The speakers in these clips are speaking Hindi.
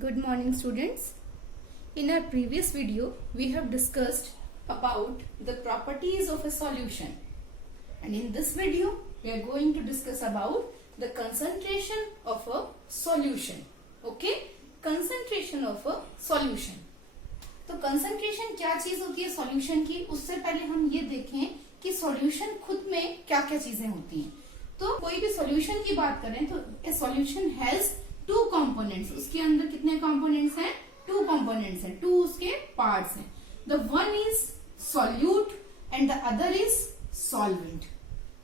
Good morning, students. In our previous video, we have discussed about the properties of a solution. And in this video, we are going to discuss about the concentration of a solution. Okay? Concentration of a solution. तो concentration क्या चीज होती है solution की, उससे पहले हम ये देखें कि solution खुद में क्या क्या चीजें होती हैं. तो कोई भी solution की बात करें तो a solution has two components. उसके अंदर कितने कंपोनेंट्स हैं? टू कंपोनेंट्स हैं, टू उसके पार्ट्स हैं. The one is solute and the other is solvent.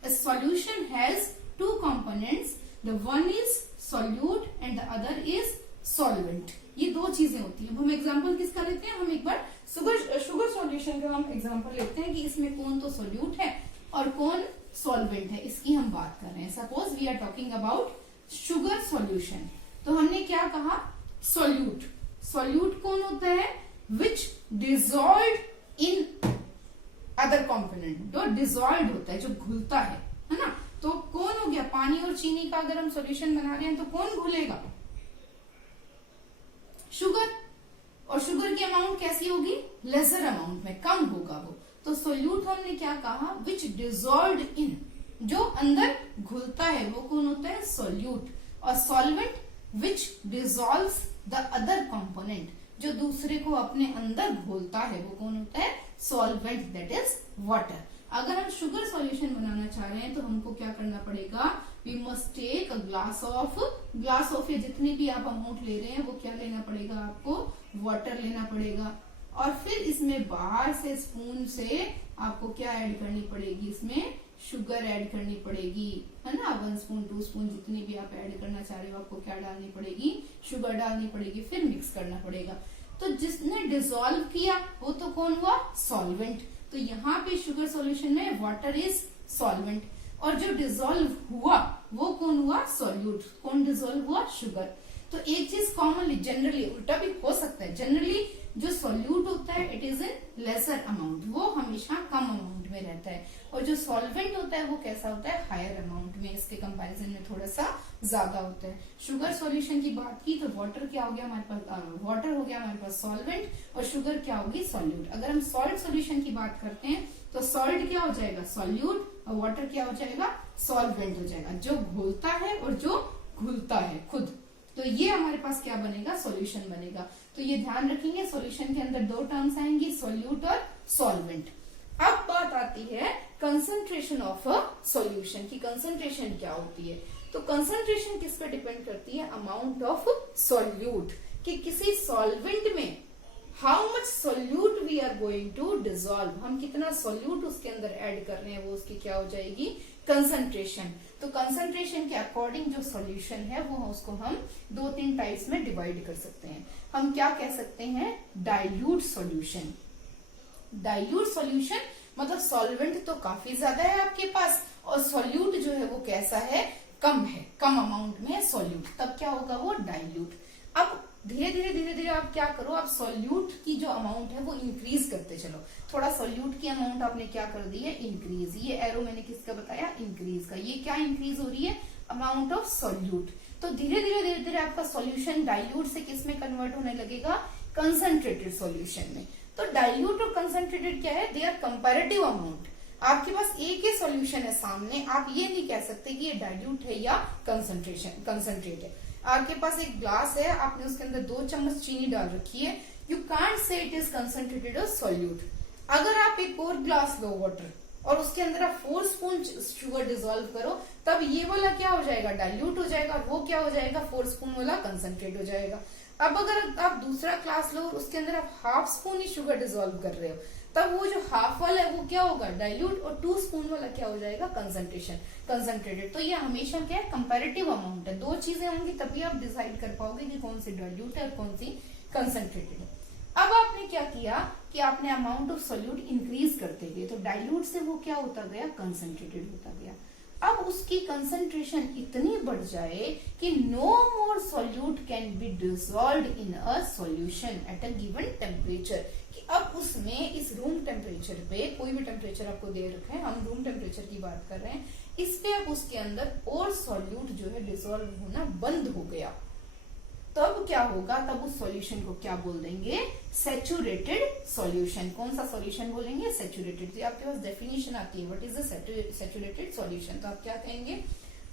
A solution has two components. The one is solute and the other is solvent. ये दो चीजें होती हैं. हम एग्जांपल किसका लेते हैं? हम एक बार शुगर सॉल्यूशन का हम एग्जांपल लेते हैं कि इसमें कौन तो सॉल्यूट है और कौन सॉल्वेंट है. इसकी हम बात कर रहे हैं. Suppose we are talking about sugar solution. तो हमने क्या कहा? सॉल्यूट. सॉल्यूट कौन होता है? Which dissolve in other component. जो डिजॉल्व होता है, जो घुलता है ना. तो कौन हो गया? पानी और चीनी का अगर हम सॉल्यूशन बना रहे हैं तो कौन घुलेगा? शुगर. और शुगर की अमाउंट कैसी होगी? लेसर अमाउंट में, कम होगा वो. तो सॉल्यूट हमने क्या कहा? विच डिजॉल्व इन, जो अंदर घुलता है वो कौन होता है? सॉल्यूट. और solvent which dissolves the other component, जो दूसरे को अपने अंदर घोलता है वो कौन होता है? Solvent, that is water. अगर हम शुगर सॉल्यूशन बनाना चाह रहे हैं तो हमको क्या करना पड़ेगा? We must take a glass of या जितनी भी आप अमाउंट ले रहे हैं वो क्या लेना पड़ेगा आपको? वाटर लेना पड़ेगा. और फिर इसमें बाहर से स्पून से आपको क्या ऐड करनी पड़ेगी? इसमें शुगर ऐड करनी पड़ेगी, है ना. 1 स्पून 2 स्पून जितनी भी आप ऐड करना चाह रहे हो आपको क्या डालनी पड़ेगी? शुगर डालनी पड़ेगी. फिर मिक्स करना पड़ेगा. तो जिसने डिसॉल्व किया वो तो कौन हुआ? सॉल्वेंट. तो यहाँ पे शुगर सॉल्यूशन में वाटर इज सॉल्वेंट. और जो डिसॉल्व हुआ वो कौन हुआ? सॉल्यूट. कौन डिसॉल्व हुआ? शुगर. तो एक चीज कॉमनली, जनरली, उल्टा भी हो सकता है, जनरली जो सॉल्यूट होता है it is in lesser amount, वो हमेशा कम अमाउंट में रहता है. और जो सॉल्वेंट होता है वो कैसा होता है? हायर अमाउंट में, इसके कंपैरिजन में थोड़ा सा ज्यादा होता है. शुगर सॉल्यूशन की बात की तो वाटर क्या हो गया हमारे पास? वाटर हो गया हमारे पास सॉल्वेंट. और शुगर क्या होगी? सॉल्यूट. अगर हम सॉल्ट सॉल्यूशन की बात करते हैं तो सॉल्ट क्या हो जाएगा? सॉल्यूट. और वाटर क्या हो जाएगा? सॉल्वेंट हो जाएगा, जो घुलता है और जो घुलता है खुद. तो ये हमारे पास क्या बनेगा? सॉल्यूशन बनेगा. तो ये ध्यान रखेंगे, सॉल्यूशन के अंदर दो टर्म्स आएंगी, सॉल्यूट और सॉल्वेंट. अब बात आती है कंसंट्रेशन ऑफ अ सॉल्यूशन की. कंसंट्रेशन क्या होती है? तो कंसंट्रेशन किस पे डिपेंड करती है? अमाउंट ऑफ सॉल्यूट, कि किसी सॉल्वेंट में how much solute we are going to dissolve, हम कितना सॉल्यूट उसके अंदर ऐड कर रहे हैं, वो उसकी क्या हो जाएगी? कंसंट्रेशन. तो कंसंट्रेशन के अकॉर्डिंग जो सॉल्यूशन है वो उसको हम 2-3 टाइप्स में डिवाइड कर सकते हैं. हम क्या कह सकते हैं? Dilute solution. डाइल्यूट सॉल्यूशन मतलब सॉल्वेंट तो काफी ज्यादा है आपके पास और सॉल्यूट जो है वो कैसा है? कम है, कम अमाउंट में है सॉल्यूट. तब क्या होगा? वो डाइल्यूट. अब धीरे धीरे आप क्या करो? आप सॉल्यूट की जो अमाउंट है वो इंक्रीज करते चलो. थोड़ा सॉल्यूट की अमाउंट आपने क्या कर दी है? इंक्रीज. ये एरो मैंने किसका बताया? इंक्रीज का. ये क्या इंक्रीज हो रही है? Amount of solute. तो धीरे धीरे आपका सॉल्यूशन डाइल्यूट से किस में कन्वर्ट होने लगेगा? कंसंट्रेटेड सॉल्यूशन में. तो डाइल्यूट और कंसंट्रेटेड क्या है? They are comparative amount. आपके पास एक ही सॉल्यूशन है सामने, आप ये नहीं कह सकते कि ये डाइल्यूट है या कंसंट्रेट है. आपके पास एक ग्लास है, आपने उसके अंदर 2 चम्मच चीनी डाल रखी है. You can't say it is concentrated और सॉल्यूट. अगर आप एक और ग्लास लो वाटर और उसके अंदर आप 4 स्पून शुगर डिसॉल्व करो, तब ये वाला क्या हो जाएगा? डाइल्यूट हो जाएगा. और वो क्या हो जाएगा? 4 स्पून वाला कंसंट्रेट हो जाएगा. अब अगर आप दूसरा ग्लास लो और उसके अंदर आप हाफ स्पून ही शुगर डिसॉल्व कर रहे हो, तब वो जो हाफ वाला है वो क्या होगा? डाइल्यूट. और 2 स्पून वाला क्या हो जाएगा? कंसंट्रेटेड. तो ये हमेशा क्या है? कंपैरेटिव अमाउंट है. 2 चीजें होंगी तभी आप डिसाइड कर पाओगे कि कौन सी डाइल्यूट है और कौन सी कंसंट्रेटेड है. अब आपने क्या किया कि आपने अमाउंट ऑफ सॉल्यूट इंक्रीज करते गए, तो डाइल्यूट से वो क्या होता गया? कंसंट्रेटेड होता गया. अब उसकी कंसंट्रेशन इतनी बढ़ जाए कि no more solute can be dissolved in a solution at a given temperature. कि अब उसमें इस रूम टेम्परेचर पे, कोई भी टेम्परेचर आपको दे रखा है, हम रूम टेम्परेचर की बात कर रहे हैं, इस पे अब उसके अंदर और सॉल्यूट जो है डिसॉल्व होना बंद हो गया. तब क्या होगा, तब उस सॉल्यूशन को क्या बोल देंगे, सैचुरेटेड सॉल्यूशन। कौन सा सॉल्यूशन बोलेंगे, सैचुरेटेड। तो आपके पास डेफिनेशन आती है what is the saturated solution, तो आप क्या कहेंगे,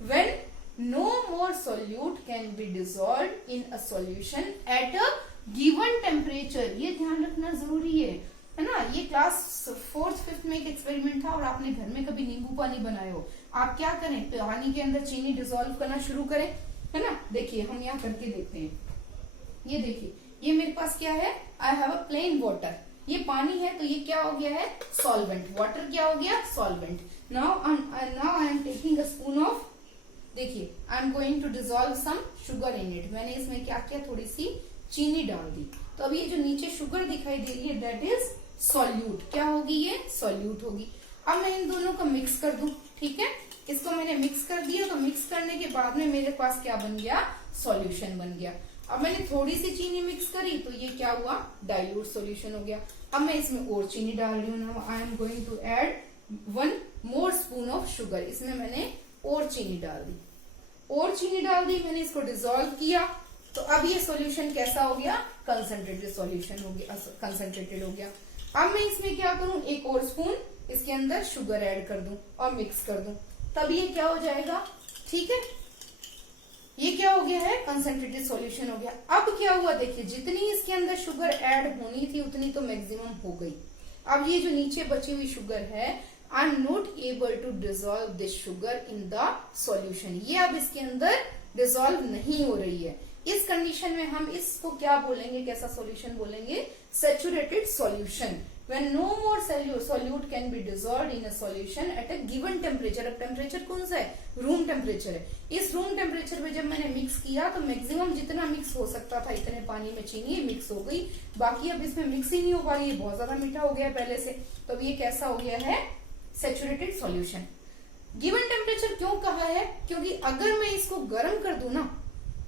when no more solute can be dissolved in a solution at a given temperature। ये ध्यान रखना जरूरी है ना। ये क्लास 4th 5th में एक एक्सपेरिमेंट था और आपने घर में कभी नींबू पानी बनाए हो, आप क्या करें, पानी के अंदर चीनी डिसॉल्व करना शुरू करें, है ना। देखिए हम यहाँ करके देखते हैं, ये देखिए, ये मेरे पास क्या है, I have a plain water, ये पानी है, तो ये क्या हो गया है, सॉल्वेंट। वाटर क्या हो गया, solvent. Now I am taking a spoon of, देखिए I am going to dissolve some sugar in it. मैंने इसमें क्या किया, थोड़ी सी चीनी डाल दी, तो अब ये जो नीचे शुगर दिखाई दे रही है दैट इज सॉल्यूट। क्या होगी, ये सॉल्यूट होगी। अब मैं इन दोनों को मिक्स कर दूं, ठीक है, इसको मैंने मिक्स कर दिया, तो मिक्स करने के बाद में मेरे पास क्या बन गया, सॉल्यूशन बन गया। अब मैंने थोड़ी सी चीनी मिक्स करी, तो ये क्या हुआ, डाइल्यूट सॉल्यूशन हो गया। अब मैं इसमें और चीनी डाल रही हूँ, now I am going to add 1 more spoon of sugar. इसमें मैंने और चीनी डाल दी, और चीनी डाल दी, मैंने इसको डिसॉल्व किया, तो अब ये सॉल्यूशन कैसा हो गया, कंसंट्रेटेड सॉल्यूशन हो गया, कंसंट्रेटेड हो गया। अब मैं इसमें क्या करूं, एक और स्पून इसके अंदर शुगर ऐड कर दूं और मिक्स कर दूं, तब ये क्या हो जाएगा, ठीक है, ये क्या हो गया है, कंसंट्रेटेड सॉल्यूशन हो गया। अब क्या हुआ, देखिए जितनी इसके अंदर शुगर ऐड होनी थी उतनी तो मैक्सिमम हो गई। अब ये जो नीचे बची हुई शुगर है, I am not able to dissolve this sugar in the solution, ये अब इसके अंदर डिसॉल्व नहीं हो रही है। इस कंडीशन में हम इसको क्या बोलेंगे, कैसा सॉल्यूशन बोलेंगे, saturated solution. When no more solute can be dissolved in a solution at a given temperature। अब टेम्परेचर कौन सा है, रूम टेम्परेचर है। इस रूम टेम्परेचर पे जब मैंने मिक्स किया तो मैक्सिमम जितना मिक्स हो सकता था इतने पानी में चीनी मिक्स हो गई, बाकी अब इसमें मिक्स ही नहीं हो पा रही है, बहुत ज्यादा मीठा हो गया पहले से, तो अब ये कैसा हो गया है, सैचुरेटेड सॉल्यूशन। गिवन टेम्परेचर क्यों कहा है, क्योंकि अगर मैं इसको गर्म कर दूं ना,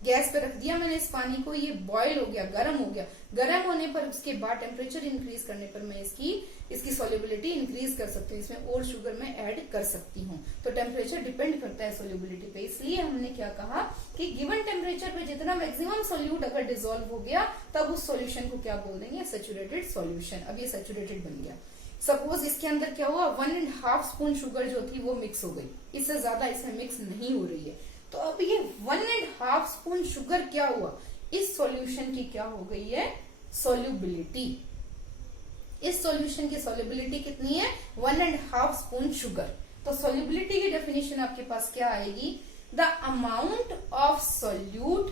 गैस पे रख दिया मैंने इस पानी को, ये बॉयल हो गया, गर्म हो गया, गर्म होने पर उसके बाद टेम्परेचर इंक्रीज करने पर मैं इसकी सॉल्युबिलिटी इंक्रीज कर सकती हूँ, इसमें और शुगर मैं ऐड कर सकती हूँ। तो टेम्परेचर डिपेंड करता है सॉल्युबिलिटी पे, इसलिए हमने क्या कहा कि गिवन टेम्परेचर पे जितना मैक्सिमम सॉल्यूट अगर डिसॉल्व हो गया तब उस सॉल्यूशन को क्या बोल देंगे, सैचुरेटेड सॉल्यूशन। अब ये सैचुरेटेड बन गया। सपोज इसके अंदर क्या हुआ, 1.5 स्पून शुगर जो थी वो मिक्स हो गई, इससे ज्यादा इसमें मिक्स नहीं हो रही है, तो अब ये 1.5 स्पून शुगर क्या हुआ, इस सॉल्यूशन की क्या हो गई है, सॉल्युबिलिटी। इस सॉल्यूशन की सॉल्युबिलिटी कितनी है, 1.5 स्पून शुगर। तो सॉल्युबिलिटी की डेफिनेशन आपके पास क्या आएगी, the amount of solute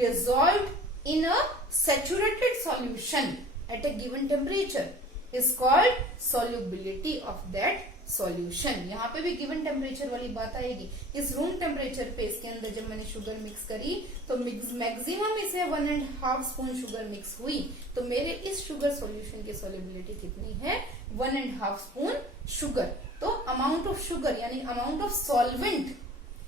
dissolved in a saturated solution at a given temperature is called solubility of that solution. यहाँ पे भी गिवन टेम्परेचर वाली बात आएगी। इस रूम टेम्परेचर पे इसके अंदर जब मैंने शुगर मिक्स करी तो मैक्सिमम इसे 1.5 स्पून शुगर मिक्स हुई, तो मेरे इस शुगर सॉल्यूशन की सॉल्युबिलिटी कितनी है, 1.5 स्पून शुगर। तो अमाउंट ऑफ शुगर यानी amount of solvent,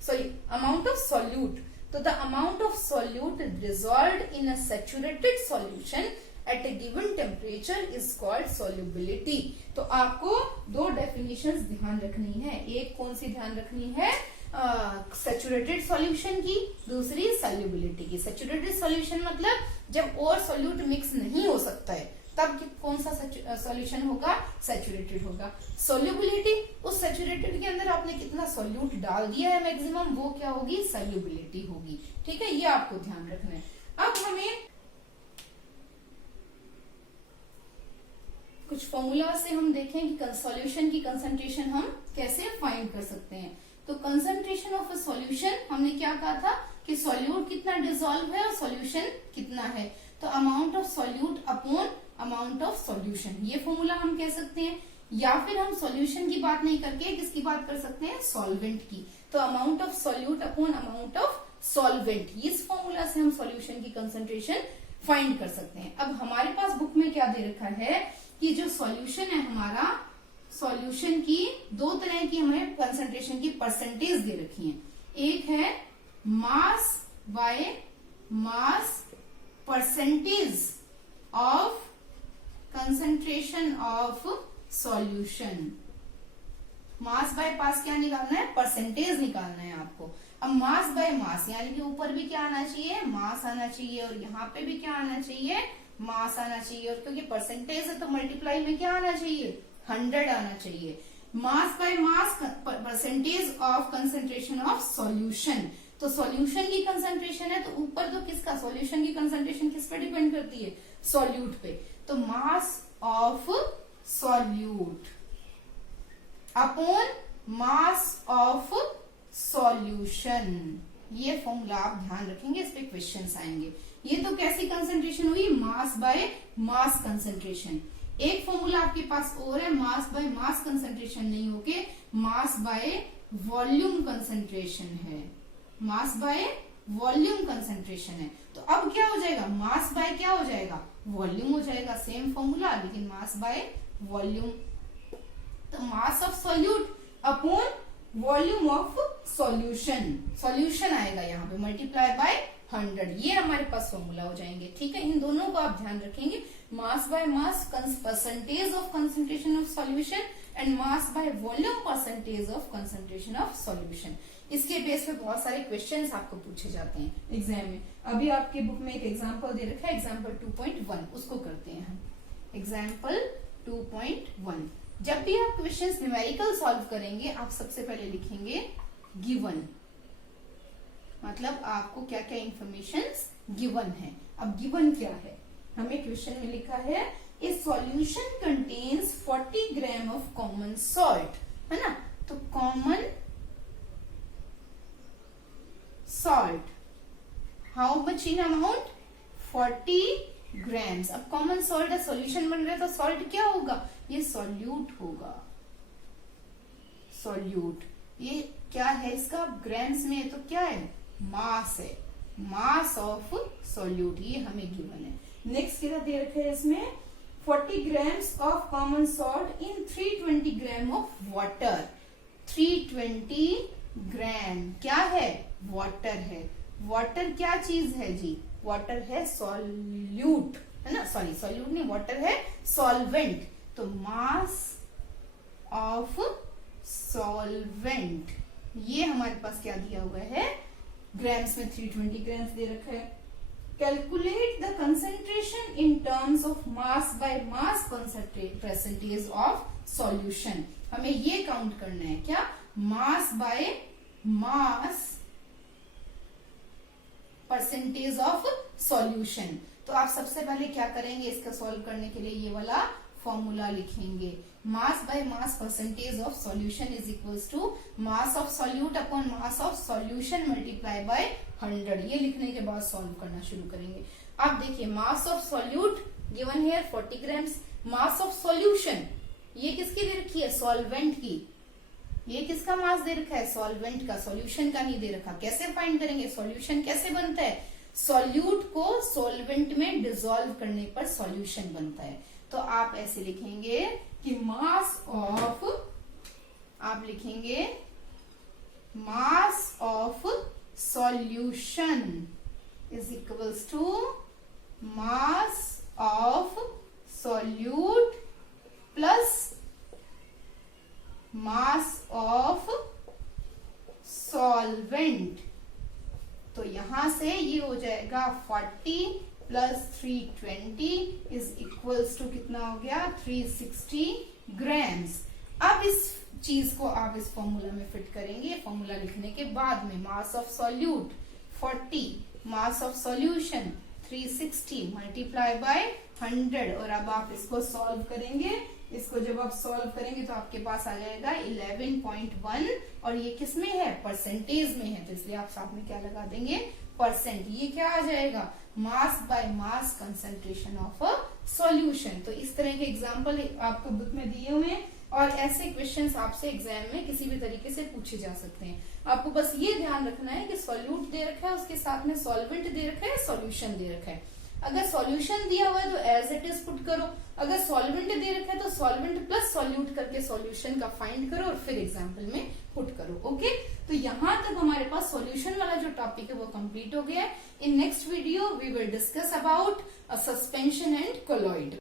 sorry amount of solute, तो the amount of solute dissolved in a saturated solution at a given temperature is called solubility। तो आपको दो डेफिनेशंस ध्यान रखनी है, एक कौन सी ध्यान रखनी है, सैचुरेटेड सॉल्यूशन की, दूसरी सॉल्युबिलिटी की। सैचुरेटेड सॉल्यूशन मतलब जब और सॉल्यूट मिक्स नहीं हो सकता है तब कौन सा सॉल्यूशन होगा, सैचुरेटेड होगा। सॉल्युबिलिटी, उस सैचुरेटेड के अंदर आपने कितना सॉल्यूट डाल दिया है मैक्सिमम, वो क्या होगी, सॉल्युबिलिटी होगी। ठीक है, ये आपको ध्यान रखना है। अब हमें कुछ फॉर्मूला से हम देखें कि सॉल्यूशन की कंसंट्रेशन हम कैसे फाइंड कर सकते हैं। तो कंसंट्रेशन ऑफ अ सॉल्यूशन हमने क्या कहा था कि सॉल्यूट कितना डिसॉल्व है और सॉल्यूशन कितना है, तो amount of solute upon amount of solution, ये फॉर्मूला हम कह सकते हैं। या फिर हम सॉल्यूशन की बात नहीं करके किसकी बात कर सकते हैं, सॉल्वेंट की, तो amount of solute upon amount of solvent, इस फॉर्मूला से हम सॉल्यूशन की कंसंट्रेशन फाइंड कर सकते हैं। अब हमारे पास बुक में क्या दे रखा है कि जो सॉल्यूशन है हमारा, सॉल्यूशन की दो तरह की हमें कंसंट्रेशन की परसेंटेज दे रखी है। एक है mass by mass percentage of concentration of solution. Mass by pass क्या निकालना है, परसेंटेज निकालना है आपको। अब मास बाय मास, यानी कि ऊपर भी क्या आना चाहिए, मास आना चाहिए, और यहाँ पे भी क्या आना चाहिए, मास आना चाहिए, और क्योंकि परसेंटेज है तो मल्टीप्लाई में क्या आना चाहिए, 100 आना चाहिए। मास by mass, percentage of concentration of solution, तो सॉल्यूशन की कंसेंट्रेशन है तो ऊपर तो किसका, सॉल्यूशन की कंसेंट्रेशन किस पे डिपेंड करती है, सॉल्यूट पे, तो mass of solute upon mass of solution, ये फॉर्मूला आप ध्यान रखेंगे, इस पे क्वेश्चंस आएंगे। ये तो कैसी कंसेंट्रेशन हुई, मास बाय मास कंसेंट्रेशन। एक फॉर्मूला आपके पास और है, मास बाय मास कंसेंट्रेशन नहीं होके मास बाय वॉल्यूम कंसेंट्रेशन है, मास बाय वॉल्यूम कंसेंट्रेशन है। तो अब क्या हो जाएगा, मास बाय क्या हो जाएगा, वॉल्यूम हो जाएगा, सेम फॉर्मूला लेकिन मास बाय वॉल्यूम। तो mass of solute upon volume of solution, solution आएगा यहाँ पे मल्टीप्लाई बाय 100, ये हमारे पास फॉर्मूला हो जाएंगे। ठीक है, इन दोनों को आप ध्यान रखेंगे, मास by mass percentage of concentration of solution and mass by volume percentage of concentration of solution. इसके बेस पे बहुत सारे क्वेश्चंस आपको पूछे जाते हैं एग्जाम में। अभी आपके बुक में एक एग्जाम्पल दे रखा है, एग्जाम्पल 2.1, उसको करते हैं हम। एग्जाम्पल 2.1, जब भी आप क्वेश्चंस न्यूमेरिकल सॉल्व करेंगे, आप सबसे पहले लिखेंगे गिवन, मतलब आपको क्या क्या इंफॉर्मेशंस गिवन है। अब गिवन क्या है, हमें क्वेश्चन में लिखा है ए solution contains 40 gram of common salt, है ना, तो common salt how much in amount, 40 grams. अब कॉमन सॉल्ट है, सॉल्यूशन बन रहा है, तो सॉल्ट क्या होगा, ये सॉल्यूट होगा, सॉल्यूट। ये क्या है इसका, ग्राम्स में है तो क्या है, मास है, मास ऑफ सॉल्यूट, ये हमें गिवन है। नेक्स्ट क्या दे रखे है इसमें, 40 grams of common salt in 320 gram of water. 320 ग्राम क्या है, वाटर है। वाटर क्या चीज है जी, वाटर है सॉल्यूट, है ना, सॉरी सॉल्यूट नहीं, वाटर है सॉल्वेंट। तो मास ऑफ सॉल्वेंट, ये हमारे पास क्या दिया हुआ है, ग्राम्स में 320 ग्राम्स दे रखा है। Calculate the concentration in terms of mass by mass percentage of solution. हमें ये काउंट करना है, क्या, मास by mass percentage of solution. तो आप सबसे पहले क्या करेंगे, इसका सॉल्व करने के लिए ये वाला फॉर्मूला लिखेंगे, mass by mass percentage of solution is equals to mass of solute upon mass of solution multiply by 100। ये लिखने के बाद सॉल्व करना शुरू करेंगे। आप देखिए, मास of solute given here 40 grams, mass of solution ये किसकी दे रखी है, सॉल्वेंट की। ये किसका मास दे रखा है, सॉल्वेंट का, सॉल्यूशन का नहीं दे रखा। कैसे फाइंड करेंगे, सॉल्यूशन कैसे बनता है, सॉल्यूट को सॉल्वेंट में डिसॉल्व करने पर सॉल्यूशन बनता है। तो आप ऐसे लिखेंगे कि मास ऑफ, आप लिखेंगे mass of solution is equals to mass of solute plus mass of solvent. तो यहां से ये हो जाएगा 40 प्लस 320 इज इक्वल्स टू कितना हो गया, 360 ग्राम्स। अब इस चीज को आप इस फॉर्मूला में फिट करेंगे। फॉर्मूला लिखने के बाद में मास of solute 40, mass of solution 360 multiply by 100। और अब आप इसको सॉल्व करेंगे। इसको जब आप सॉल्व करेंगे तो आपके पास आ जाएगा 11.1, और ये किस में है, परसेंटेज में है, तो इसलिए आप साथ में क्या लगा देंगे, परसेंट। ये क्या आ जाएगा, मास by mass concentration of a solution. तो इस तरह के एग्जाम्पल आपको बुक में दिए हुए हैं, और ऐसे क्वेश्चंस आपसे एग्जाम में किसी भी तरीके से पूछे जा सकते हैं। आपको बस ये ध्यान रखना है कि सॉल्यूट दे रखा है, उसके साथ में सॉल्वेंट दे रखा है, सॉल्यूशन दे रखा है। अगर सॉल्यूशन दिया हुआ है तो एज इट इज पुट करो, अगर सॉल्वेंट दे रखा है तो सॉल्वेंट प्लस सॉल्यूट करके सॉल्यूशन का फाइंड करो और फिर एग्जाम्पल में पुट करो। ओके, तो यहाँ तक हमारे पास सॉल्यूशन वाला जो टॉपिक है वो कंप्लीट हो गया है। In next video we will discuss about suspension and colloid.